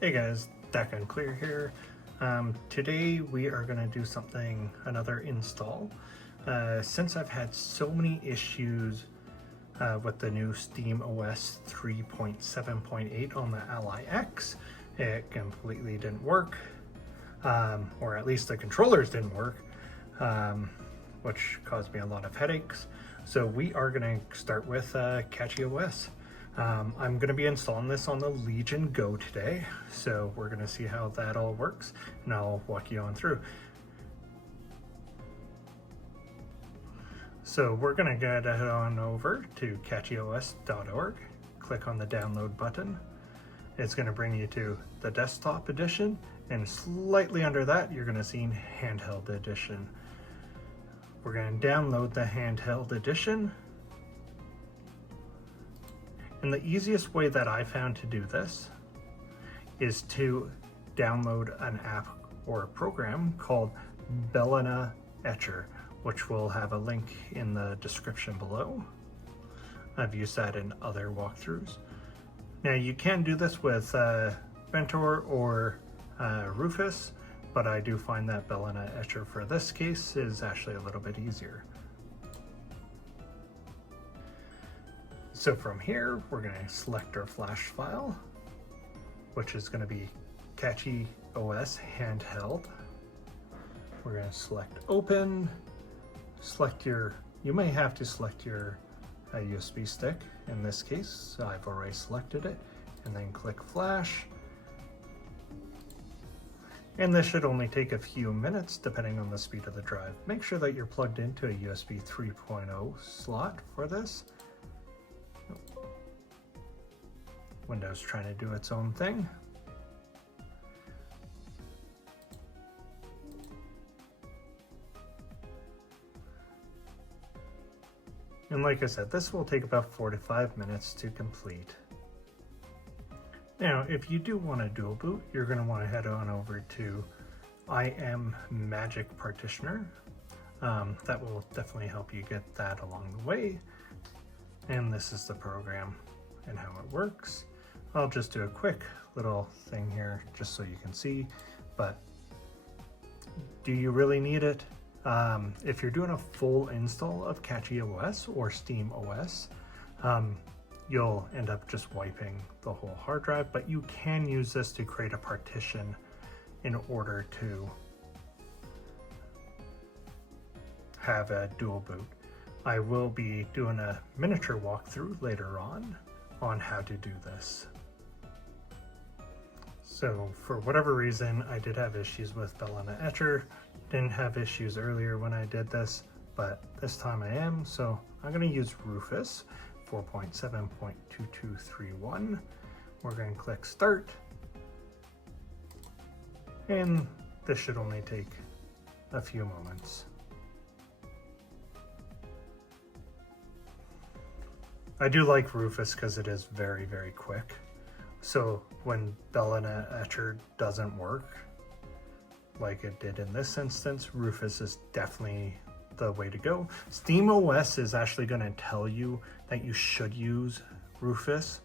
Hey guys, Deck and Clear here. Today we are going to do another install. Since I've had so many issues with the new SteamOS 3.7.8 on the Ally X, it completely didn't work, or at least the controllers didn't work, which caused me a lot of headaches. So we are going to start with CachyOS. I'm going to be installing this on the Legion Go today, so we're going to see how that all works, and I'll walk you on through. So we're going to get on over to CachyOS.org, click on the download button. It's going to bring you to the desktop edition, and slightly under that you're going to see handheld edition. We're going to download the handheld edition. And the easiest way that I found to do this is to download an app or a program called Belena Etcher, which will have a link in the description below. I've used that in other walkthroughs. Now you can do this with Ventor or Rufus, but I do find that Belena Etcher for this case is actually a little bit easier. So from here, we're going to select our flash file, which is going to be CachyOS Handheld. We're going to select Open, you may have to select your USB stick in this case, so I've already selected it, and then click Flash. And this should only take a few minutes depending on the speed of the drive. Make sure that you're plugged into a USB 3.0 slot for this. Windows trying to do its own thing. And like I said, this will take about 4 to 5 minutes to complete. Now, if you do want a dual boot, you're going to want to head on over to Magic Partitioner. That will definitely help you get that along the way. And this is the program and how it works. I'll just do a quick little thing here just so you can see, but do you really need it? If you're doing a full install of CachyOS or SteamOS, you'll end up just wiping the whole hard drive, but you can use this to create a partition in order to have a dual boot. I will be doing a miniature walkthrough later on how to do this. So for whatever reason, I did have issues with Belena Etcher. Didn't have issues earlier when I did this, but this time I am. So I'm going to use Rufus 4.7.2231. We're going to click Start. And this should only take a few moments. I do like Rufus because it is very, very quick. So when Belena Etcher doesn't work, like it did in this instance, Rufus is definitely the way to go. SteamOS is actually going to tell you that you should use Rufus,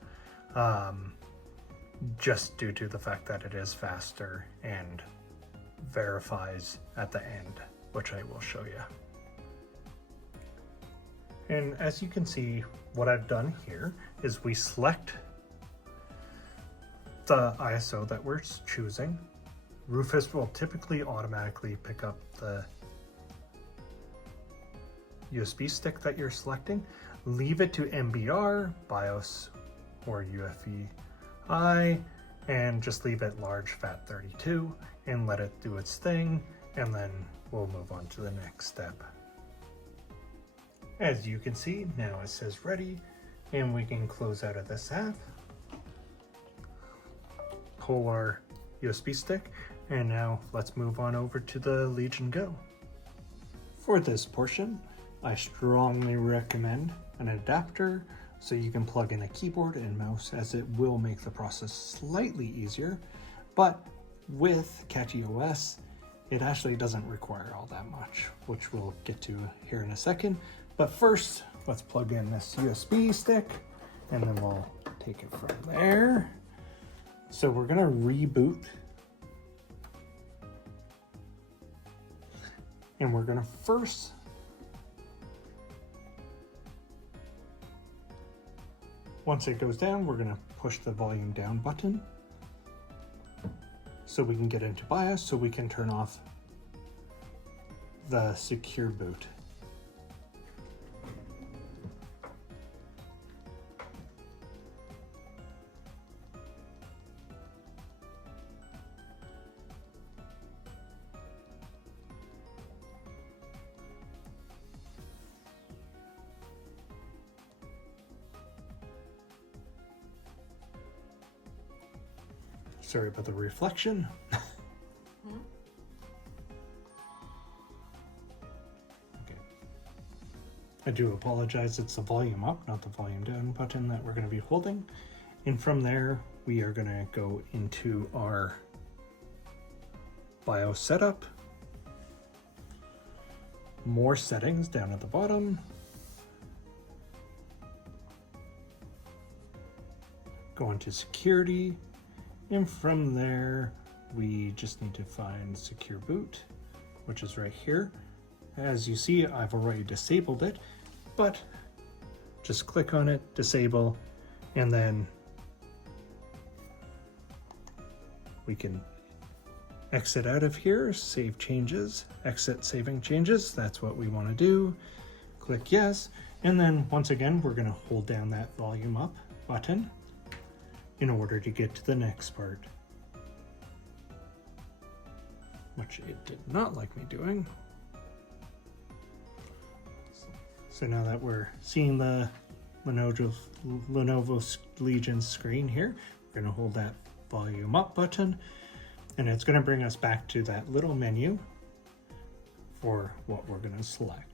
just due to the fact that it is faster and verifies at the end, which I will show you. And as you can see, what I've done here is we select the ISO that we're choosing. Rufus will typically automatically pick up the USB stick that you're selecting. Leave it to MBR, BIOS, or UEFI, and just leave it large FAT32 and let it do its thing, and then we'll move on to the next step. As you can see, now it says ready, and we can close out of this app, pull our USB stick, and now let's move on over to the Legion Go. For this portion, I strongly recommend an adapter so you can plug in a keyboard and mouse, as it will make the process slightly easier, but with CachyOS, it actually doesn't require all that much, which we'll get to here in a second. But first, let's plug in this USB stick, and then we'll take it from there. So we're gonna reboot. And we're gonna first once it goes down, we're gonna push the volume down button so we can get into BIOS, so we can turn off the secure boot. Sorry about the reflection. Okay. I do apologize, it's the volume up, not the volume down button that we're going to be holding. And from there, we are going to go into our BIOS setup. More settings down at the bottom. Go into security. And from there, we just need to find secure boot, which is right here. As you see, I've already disabled it, but just click on it, disable, and then we can exit out of here, save changes, exit saving changes. That's what we want to do. Click yes. And then once again, we're going to hold down that volume up button in order to get to the next part, which it did not like me doing. So now that we're seeing the Lenovo Legion screen here, we're going to hold that volume up button, and it's going to bring us back to that little menu for what we're going to select.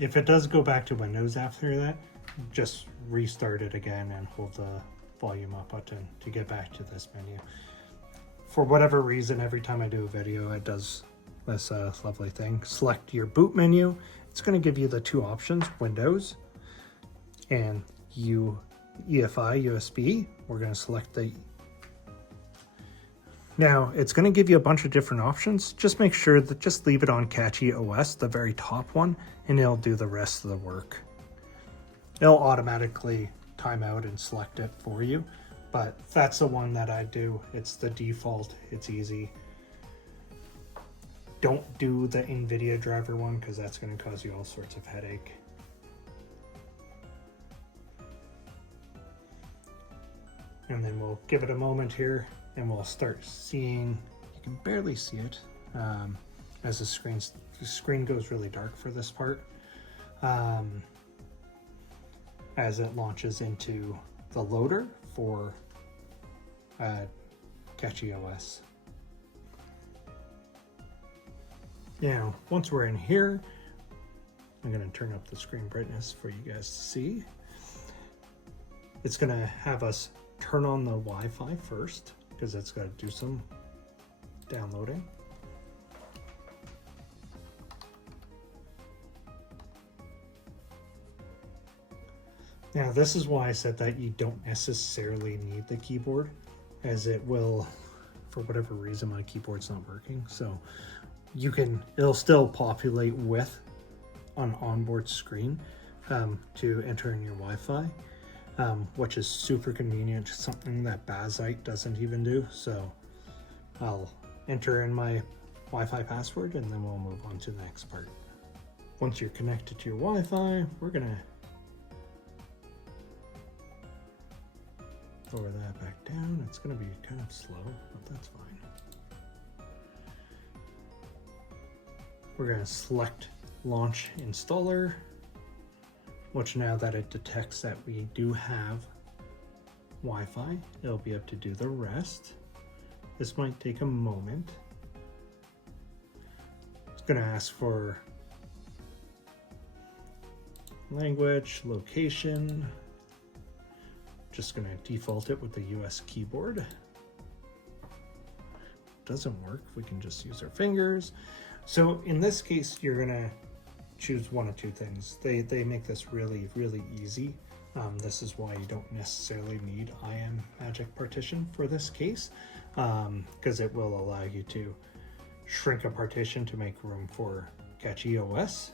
If it does go back to Windows after that, just restart it again and hold the volume up button to get back to this menu. For whatever reason, every time I do a video, it does this lovely thing. Select your boot menu. It's going to give you the two options, Windows and EFI, USB. We're going to select the... Now, it's going to give you a bunch of different options. Just make sure that just leave it on CachyOS, the very top one, and it'll do the rest of the work. It'll automatically time out and select it for you, but that's the one that I do. It's the default, it's easy. Don't do the NVIDIA driver one because that's going to cause you all sorts of headache. And then we'll give it a moment here and we'll start seeing, you can barely see it as the screen goes really dark for this part as it launches into the loader for CachyOS. Now, once we're in here, I'm going to turn up the screen brightness for you guys to see. It's going to have us turn on the Wi-Fi first because it's got to do some downloading. Now, this is why I said that you don't necessarily need the keyboard, as it will, for whatever reason, my keyboard's not working. So it'll still populate with an onboard screen to enter in your Wi-Fi, which is super convenient, something that Bazite doesn't even do. So I'll enter in my Wi-Fi password and then we'll move on to the next part. Once you're connected to your Wi-Fi, we're gonna lower that back down. It's gonna be kind of slow, but that's fine. We're gonna select Launch Installer, which now that it detects that we do have Wi-Fi, it'll be able to do the rest. This might take a moment. It's gonna ask for language, location. Just gonna default it with the US keyboard. Doesn't work, we can just use our fingers. So in this case, you're gonna choose one of two things. They make this really, really easy. This is why you don't necessarily need IM Magic Partition for this case, because it will allow you to shrink a partition to make room for CachyOS.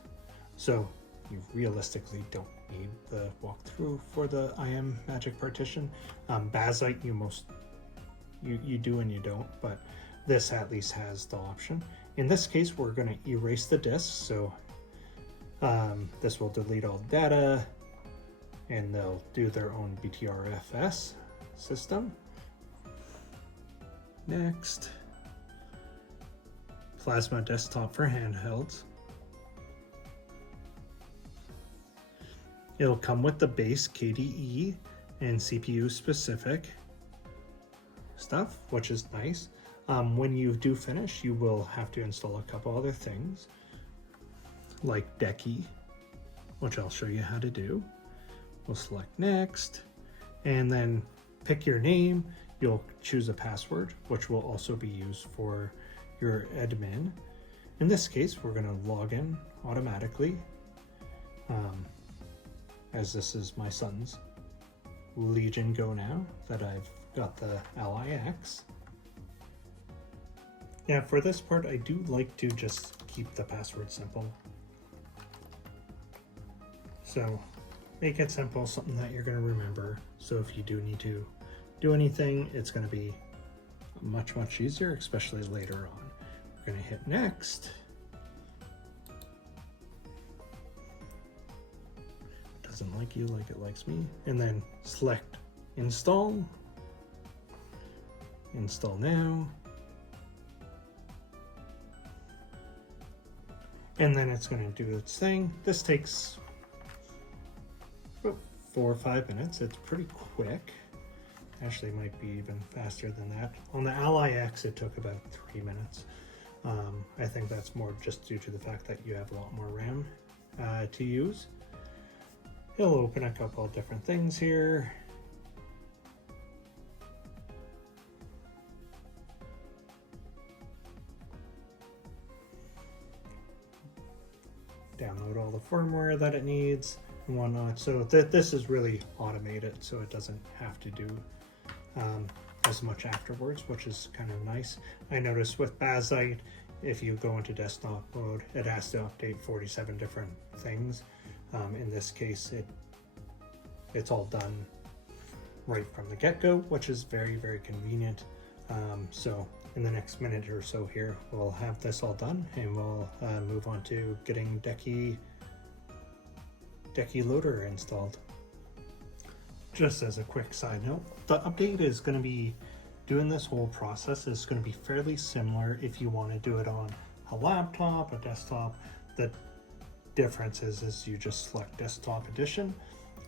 So you realistically don't need the walkthrough for the IM Magic Partition. Bazzite you do and you don't, but this at least has the option. In this case, we're going to erase the disk, so this will delete all data, and they'll do their own BTRFS system. Next, Plasma Desktop for handhelds. It'll come with the base KDE and CPU specific stuff, which is nice. When you do finish, you will have to install a couple other things like Decky, which I'll show you how to do. We'll select next and then pick your name. You'll choose a password, which will also be used for your admin. In this case, we're going to log in automatically, as this is my son's Legion Go Now that I've got the LIX. Yeah, for this part, I do like to just keep the password simple. So make it simple, something that you're going to remember. So if you do need to do anything, it's going to be much, much easier, especially later on. We're going to hit next. Doesn't like you like it likes me. And then select install. Install now. And then it's going to do its thing. This takes about 4 or 5 minutes. It's pretty quick. Actually, it might be even faster than that. On the LIX, it took about 3 minutes. I think that's more just due to the fact that you have a lot more RAM to use. It'll open a couple of different things here. Download all the firmware that it needs and whatnot. So this is really automated, so it doesn't have to do as much afterwards, which is kind of nice. I noticed with Bazzite, if you go into desktop mode, it has to update 47 different things. In this case, it's all done right from the get-go, which is very, very convenient. So in the next minute or so here, we'll have this all done, and we'll move on to getting Decky loader installed. Just as a quick side note, the update is going to be doing this whole process is going to be fairly similar if you want to do it on a laptop, a desktop. The difference is you just select desktop edition,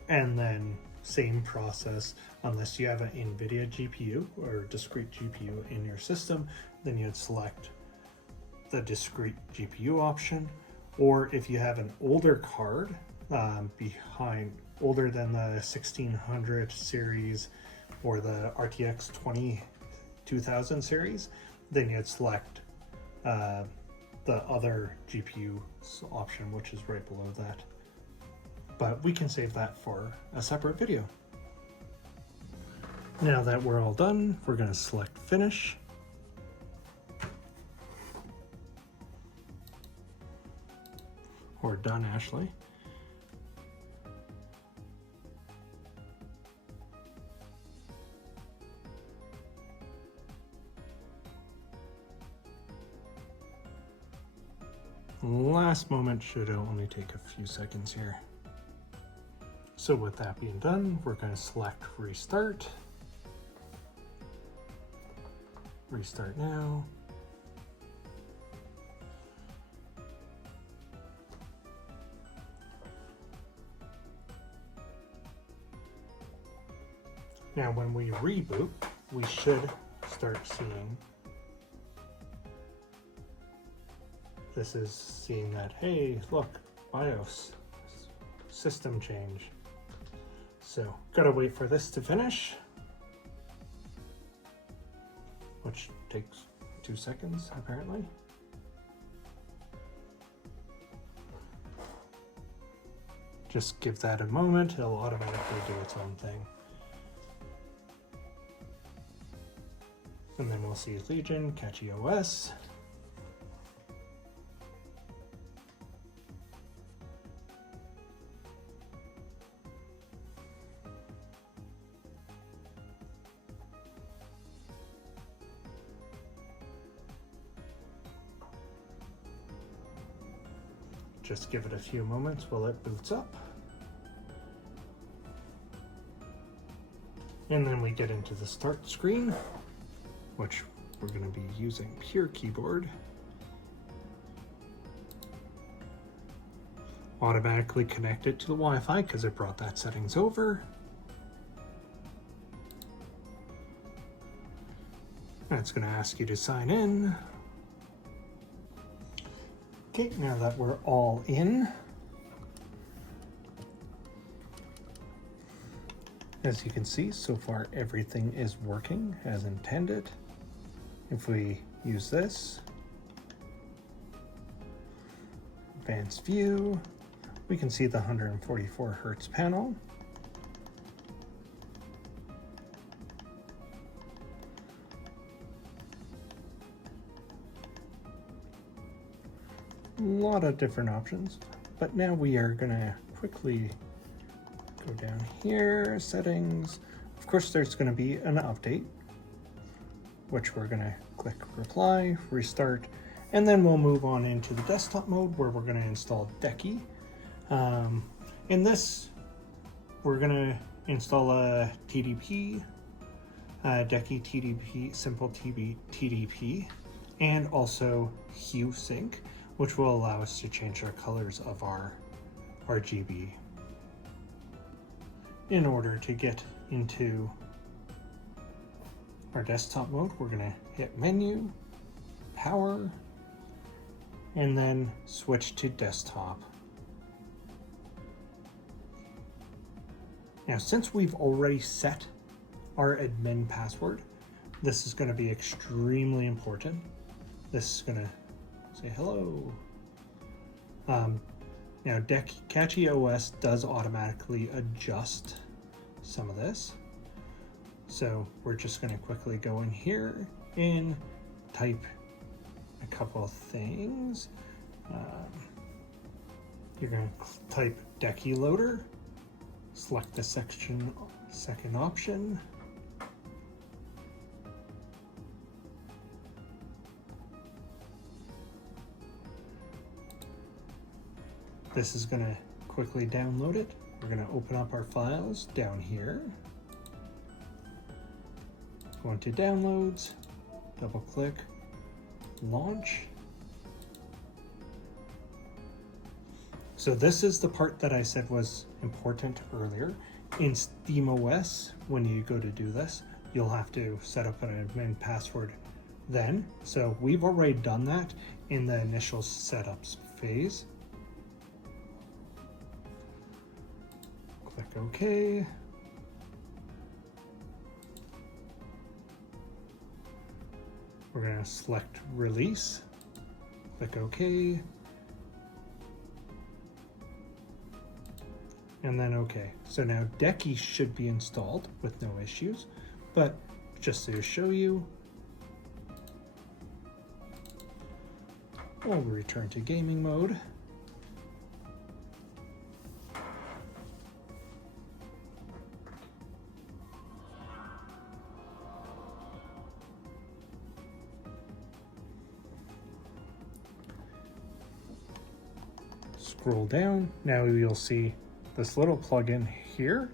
and then same process. Unless you have an NVIDIA GPU or discrete GPU in your system, then you'd select the discrete GPU option. Or if you have an older card older than the 1600 series or the RTX 2000 series, then you'd select the other GPU option, which is right below that. But we can save that for a separate video. Now that we're all done, we're going to select finish. Or done, Ashley. Last moment should only take a few seconds here. So with that being done, we're going to select restart. Restart now. Now when we reboot, we should start seeing this is seeing that, hey, look, BIOS, system change. So, gotta wait for this to finish, which takes 2 seconds, apparently. Just give that a moment, it'll automatically do its own thing. And then we'll see Legion, CachyOS. Just give it a few moments while it boots up. And then we get into the start screen, which we're going to be using Pure Keyboard. Automatically connect it to the Wi-Fi because it brought that settings over. And it's going to ask you to sign in. Okay, now that we're all in, as you can see, so far everything is working as intended. If we use this, advanced view, we can see the 144 Hertz panel. A lot of different options, but now we are gonna quickly go down here, settings. Of course, there's gonna be an update, which we're gonna click reply, restart, and then we'll move on into the desktop mode where we're gonna install Decky. In this, we're gonna install a TDP, Decky TDP, simple TDP, and also hue sync, which will allow us to change our colors of our RGB. In order to get into our desktop mode, we're gonna hit menu, power, and then switch to desktop. Now, since we've already set our admin password, this is gonna be extremely important. This is gonna say hello. Now, CachyOS does automatically adjust some of this. So we're just going to quickly go in here and type a couple of things. You're going to type Decky loader, select the second option. This is going to quickly download it. We're going to open up our files down here. Go into downloads, double click, launch. So this is the part that I said was important earlier. In SteamOS, when you go to do this, you'll have to set up an admin password then. So we've already done that in the initial setups phase. Click OK. We're going to select release, click OK, and then OK. So now Decky should be installed with no issues, but just to show you, we'll return to gaming mode. Scroll down, now you'll see this little plugin here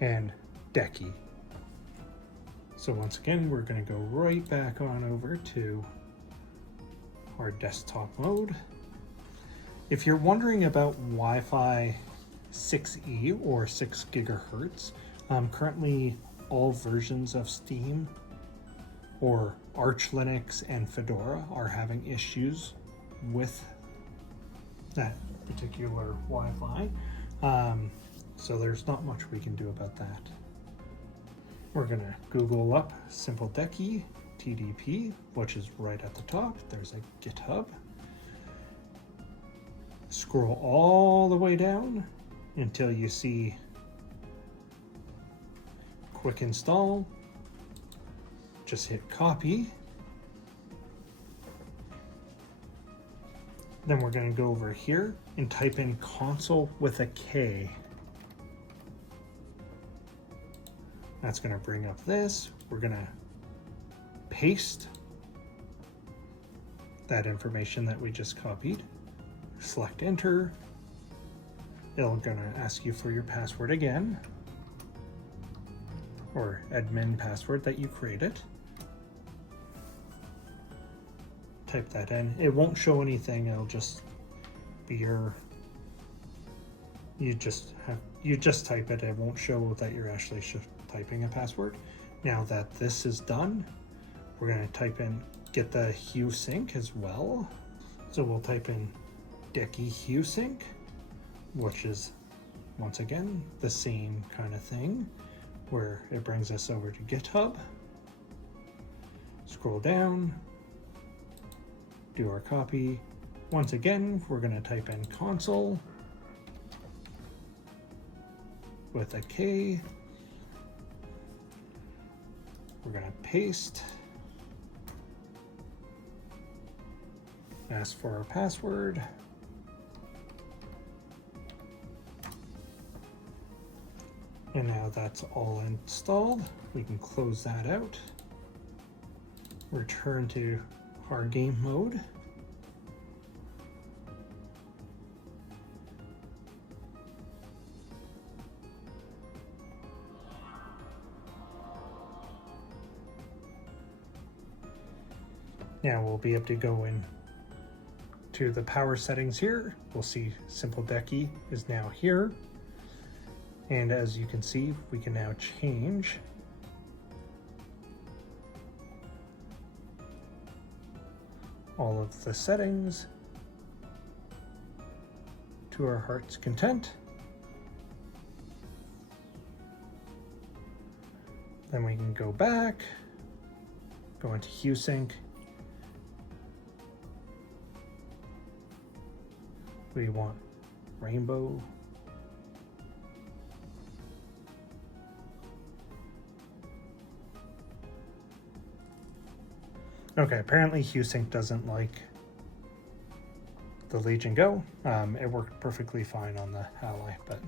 and Decky. So once again, we're going to go right back on over to our desktop mode. If you're wondering about Wi-Fi 6E or 6 gigahertz, currently all versions of Steam or Arch Linux and Fedora are having issues with that particular Wi-Fi. So there's not much we can do about that. We're gonna Google up Simple Decky TDP, which is right at the top. There's a GitHub. Scroll all the way down until you see quick install. Just hit copy. Then we're going to go over here and type in console with a K. That's going to bring up this. We're going to paste that information that we just copied. Select enter. It'll gonna ask you for your password again, or admin password that you created. Type that in. It won't show anything. It'll just be your. You just type it. It won't show that you're actually typing a password. Now that this is done, we're gonna type in, get the hue sync as well. So we'll type in Decky hue sync, which is once again the same kind of thing, where it brings us over to GitHub. Scroll down, do our copy. Once again, we're going to type in console with a K. We're going to paste. Ask for our password. And now that's all installed. We can close that out. Return to our game mode. Now we'll be able to go in to the power settings here. We'll see Simple Decky is now here. And as you can see, we can now change all of the settings to our heart's content. Then we can go back, go into hue sync. We want rainbow. Okay, apparently HueSync doesn't like the Legion Go. It worked perfectly fine on the Ally, but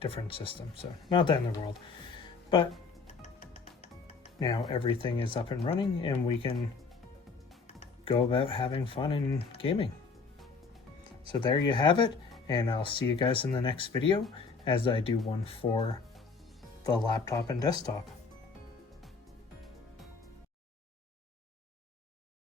different system, so not the end of the world. But now everything is up and running and we can go about having fun in gaming. So there you have it, and I'll see you guys in the next video as I do one for the laptop and desktop.